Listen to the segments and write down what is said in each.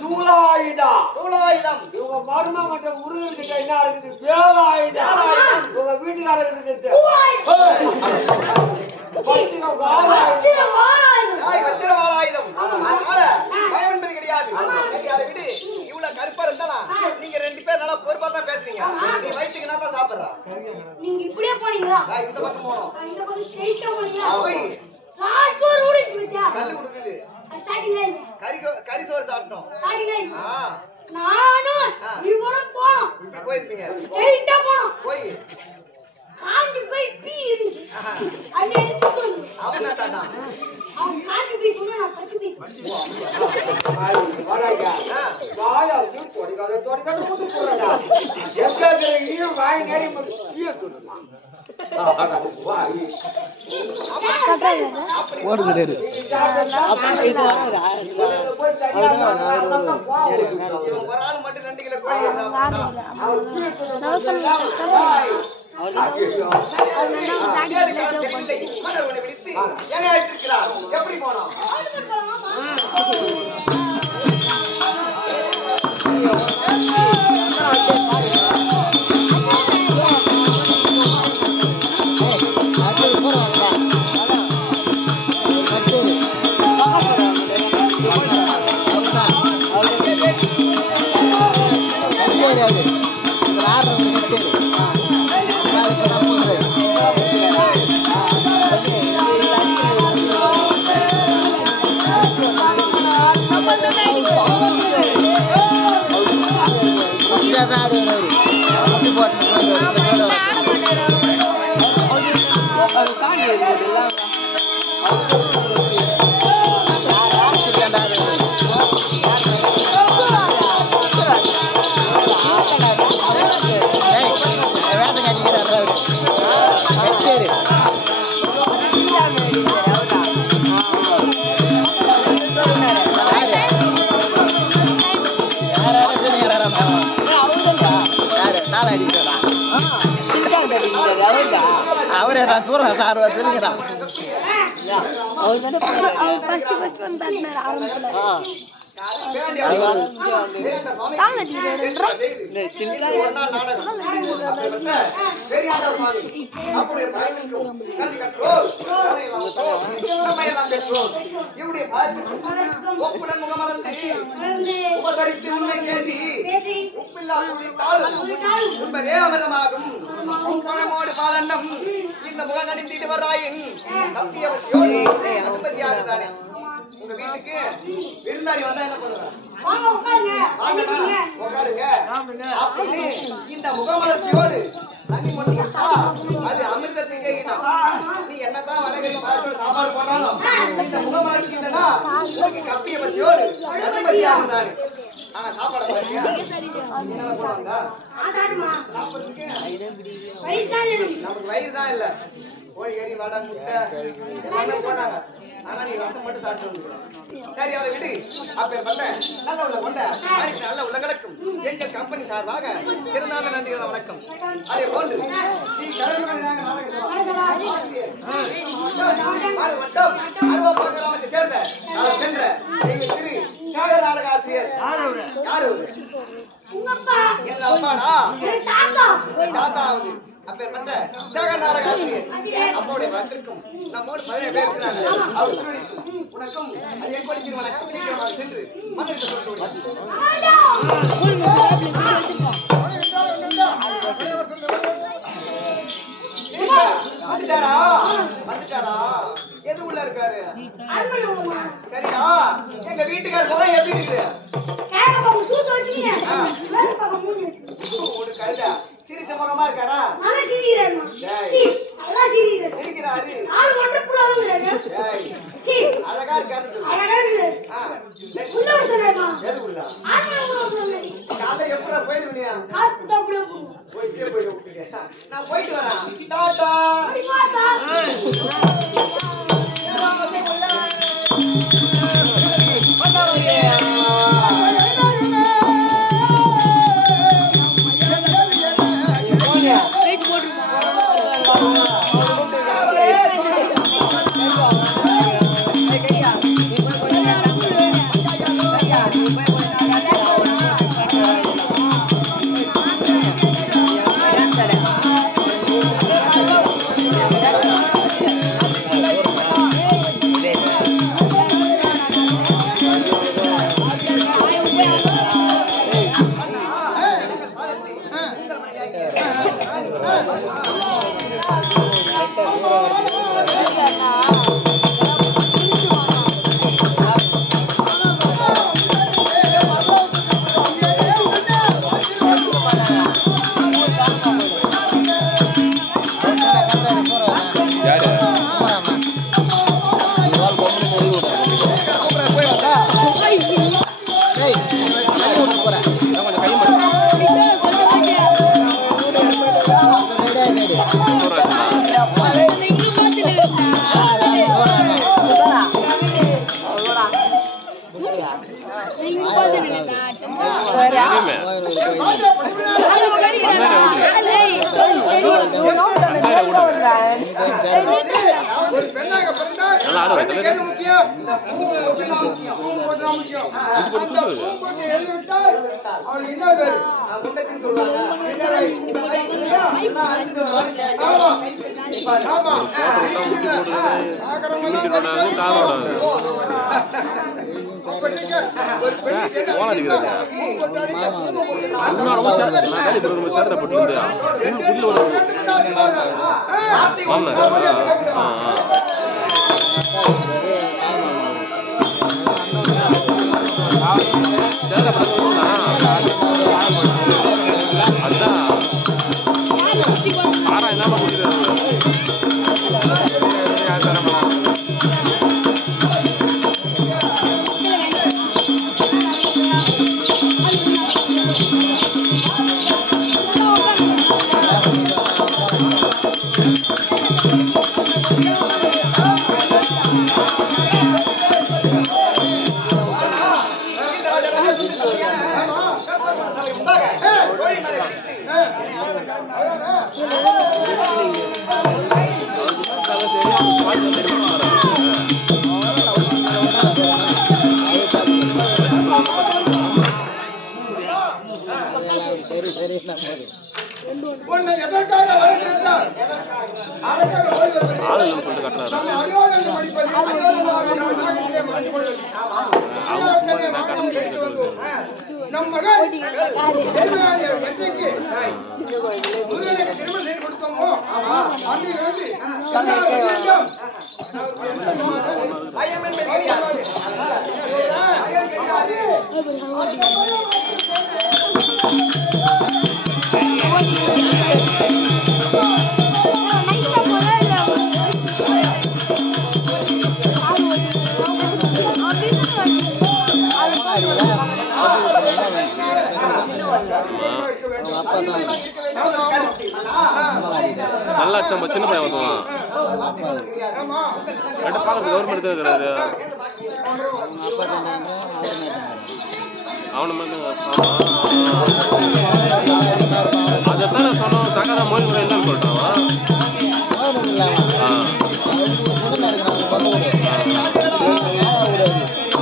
சூலாயுதம் இவங்க மருமா மற்ற முருகன் கிட்ட என்ன இருக்குது? வேலாயுதம். உங்க வீட்டுக்காரருக்கு கருப்பா இருந்தா நீங்க 2 பேர் நல்லா பொறுப்பா தான் பேசுறீங்க. நீ வயிற்றுக்கு என்ன தான் சாப்பிடுறா? நீங்க இப்படியே போனீங்களா? இந்த பக்கம் போனோம். இந்த பக்கம் ஸ்ட்ரைட்டா போனீங்களா? போய் லாஸ்ட் ஒரு ஊருக்கு விட்டா கல்லு குடுக்குது. ஸ்டார்டிங்ல கறி சோறு சாப்பிட்டோம். ஸ்டார்டிங்ல நானும் இவனும் போனோம். இப்படி போயிருப்பீங்க. ஸ்ட்ரைட்டா போனோம். போய் காஞ்சி போய் பீ இருந்துச்சு. அது எடுத்து அவன் என்ன சாட்டான்? அவன் காஞ்சி போய் சொன்னா நான் பச்சை பீ. வாயா தொடிக்காத போட்டு போறடா. எப்ப நீயும் வாய் நேரி பீய சொல்லுமா? ஓடுகிறாரு ஒரு ஆள் மட்டும் 2 கிலோ கோழி எப்படி போனோம்? அவரே நான் சூரா சார் சொல்லுங்கடா இந்த முகம் நடித்திட்டு வராயின் உங்க வீட்டுக்கு விருந்தாடி வந்தா என்ன பண்ணுவேன்? அப்படின்னு இந்த முகமலர்ச்சியோடு தண்ணி மட்டும் கொடுத்தா அது அமிர்தத்துக்கே நீ என்னதான் வடகறி சாப்பாடு போனாலும் இந்த முகமலர்ச்சி இல்லைன்னா உனக்கு கப்பிய பசியோடு கட்டு பசியா இருந்தாரு. ஆனா சாப்பாடு பாருங்க என்ன போடுவாங்க நமக்கு வயிறு தான் இல்ல. கோழி கறி வடை முட்டை எல்லாமே போட்டாங்க. ஆனா நீ ரசம் மட்டும் சாப்பிட்டு. சரி அதை விடு. அப்பேற்பட்ட நல்ல உள்ள கொண்ட அனைத்து நல்ல உள்ளங்களுக்கும் எங்கள் கம்பெனி சார்பாக சிறந்தாத நன்றிகளை வணக்கம். அதே போன்று ஸ்ரீ கிராமத்தை சேர்ந்த சென்ற எங்கள் திரு தியாக நாடக ஆசிரியர் யாரு? எங்க அப்பாடா தாத்தாவது அப்பேற்பட்ட தியாக நாடக ஆசிரியர் அப்போடைய வந்திருக்கும் நம்மோடு 17 பேர் இருக்கிறாங்க. அவர் உனக்கும் அது என் கொடிக்கு வணக்கம். சீக்கிரமாக சென்று மந்திரத்தை சொல்லிட்டு வந்துட்டாரா? வந்துட்டாரா? எது உள்ள இருக்காரு? சரிடா. எங்க வீட்டுக்கார முகம் எப்படி இருக்கு? ஒரு கழுதா சிரிச்ச முகமா இருக்காரா? சிரிக்கிறாரு. அழகா இருக்காரு. எது உள்ள? காலைல எப்படா போயிடுவியா? நான் போயிட்டு வரேன். டாடா. ஒரு பெண்ணாக பிறந்தால் எனக்கு முக்கியம். முக்கியம். அந்த பூங்கொட்டை எழுதிவிட்டால் அவளுக்கு என்ன பேரு? முண்டத்தின்னு சொல்லுவாங்க. நல்லா சின்ன பையன் வந்துவான் பார்க்கறது கவர்மெண்ட் தான் இருக்கிறாரு அவனை அதைத்தான் சொன்னோம் தகாத மொழி முறை இல்லைன்னு சொல்லிட்டான்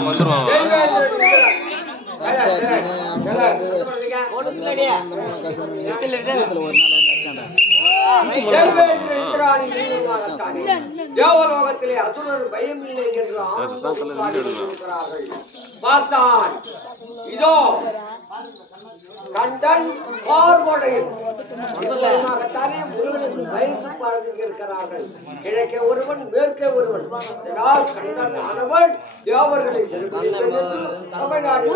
வந்துடுவான் தேவலோகத்திலே அசுரர் பயம் இல்லை என்று பார்த்தான். இதோ கண்டன் பார்வடையில் தானே முருகனுக்கு பயந்து பறந்திருக்கிறார்கள். கிழக்கே ஒருவன் மேற்கே ஒருவன். இதனால் கண்டன் ஆனவன் தேவர்களை சபை நாடி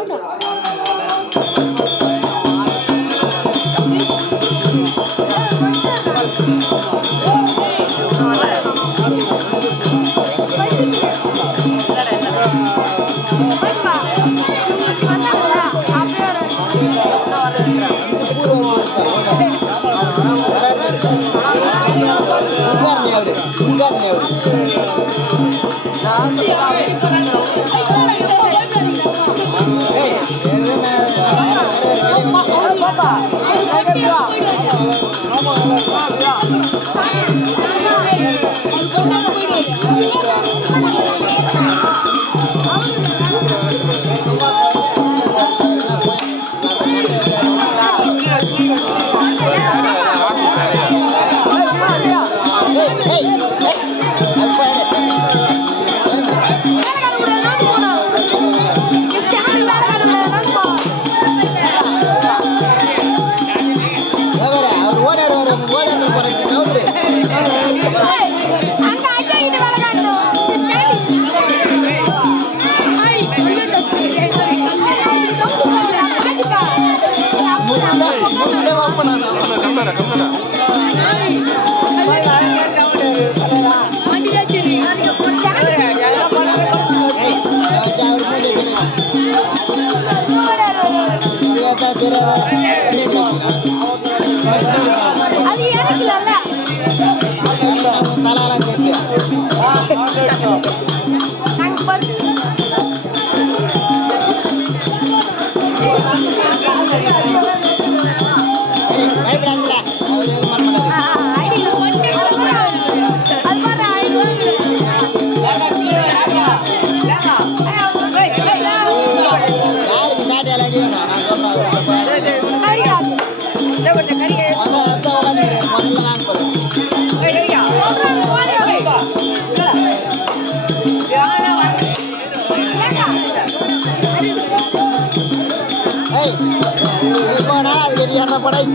படாய்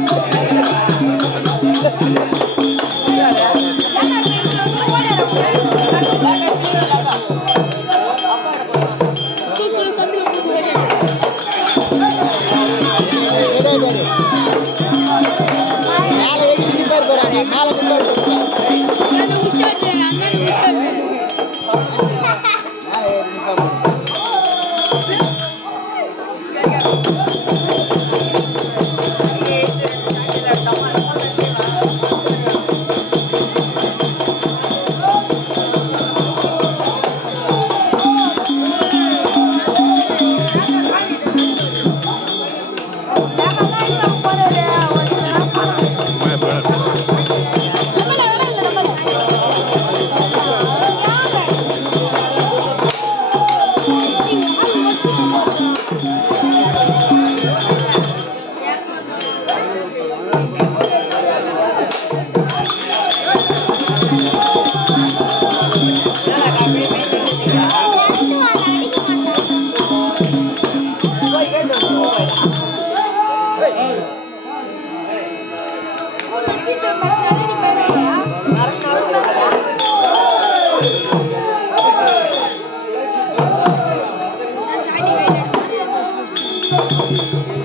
Thank you.